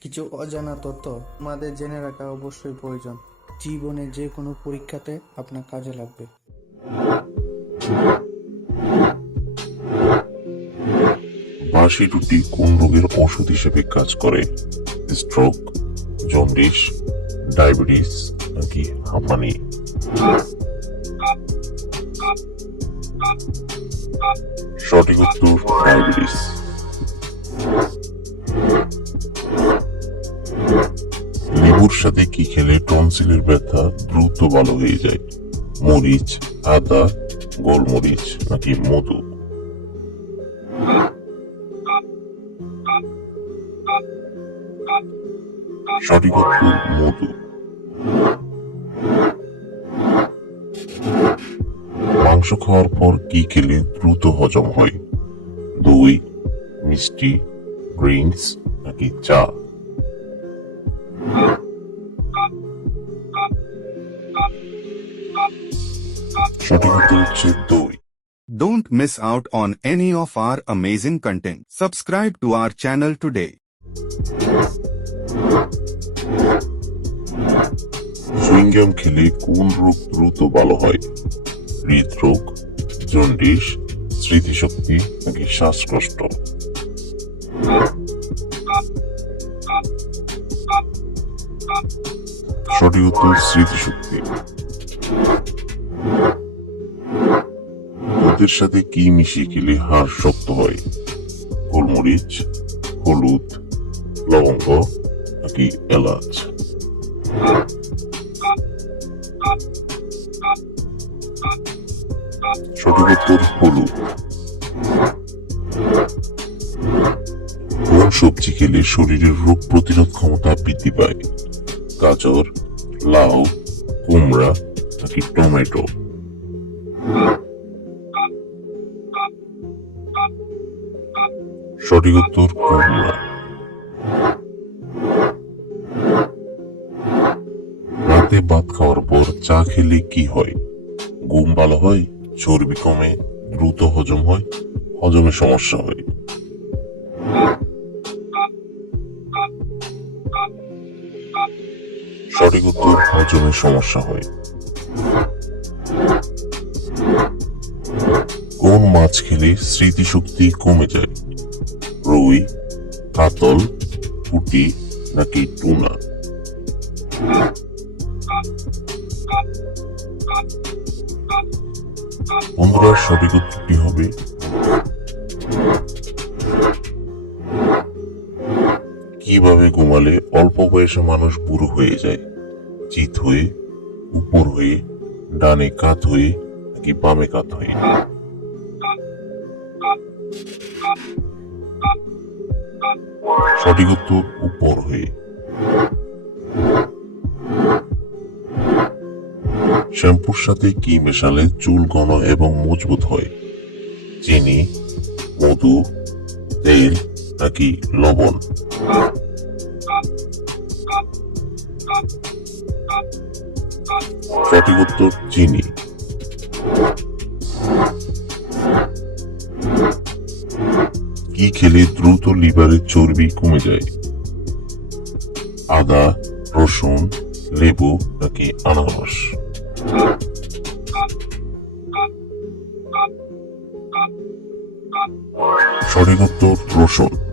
কিছু অজানা তথ্য আমাদের জেনে রাখা অবশ্যই প্রয়োজন। জীবনে যে কোনো পরীক্ষাতে আপনার কাজে লাগবে। বাসি রুটি কোন রোগের ওষুধ হিসেবে কাজ করে? স্ট্রোক, জন্ডিস, ডায়াবেটিস নাকি হাঁপানি? সঠিক উত্তর ডায়াবেটিস। লেবুর সাথে কি খেলে টনসিলের ব্যথা দ্রুত ভালো হয়ে যায়? মরিচ, আদা, গোলমরিচ নাকি মধু? সঠিক উত্তর মধু। মাংস খাওয়ার পর কি খেলে দ্রুত হজম হয়? দই, মিষ্টি, ড্রিঙ্কস নাকি চা? Don't miss out on any of our amazing content. Subscribe to our channel today. সুইংগাম খেলে কোন রোগ দ্রুত ভালো হয় হৃদরোগ জন্ডিস স্মৃতিশক্তি নাকি শ্বাসকষ্ট সঠিক উত্তর স্মৃতিশক্তি দুধের সাথে কি মিশিয়ে খেলে হাড় শক্ত হয়? গোলমরিচ, হলুদ, লবঙ্গ নাকি এলাচ? সঠিক উত্তর হলুদ। কোন সবজি খেলে শরীরের রোগ প্রতিরোধ ক্ষমতা বৃদ্ধি পায়? গাজর, লাউ, কুমড়া নাকি টমেটো? সঠিক উত্তর রাতে ভাত খাওয়ার পর চা খেলে কি হয়? ঘুম ভালো হয়? চর্বি কমে? দ্রুত হজম হয়? হজমে সমস্যা হয়? সঠিক উত্তর, হজমে সমস্যা হয়। কোন মাছ খেলে স্মৃতিশক্তি কমে যায়? রুই কাতল, পুটি নাকি টুনা? বন্ধুরা সঠিক উত্তরটি হবে কীভাবে ঘুমালে অল্প বয়সে মানুষ বুড়ো হয়ে যায়? চিত হয়ে, উপর হয়ে, ডানে কাত হয়ে নাকি বামে কাত হয়ে? সঠিক উত্তর উপর হয়ে। শ্যাম্পুর সাথে কি মেশালে চুল ঘন এবং মজবুত হয়? চিনি, মধু, তেল নাকি লবণ? সঠিক উত্তর চিনি। কি খেলে দ্রুত লিভারের চর্বি কমে যায়। আদা, রসুন, লেবু নাকি আনারস? সঠিক উত্তর রসুন।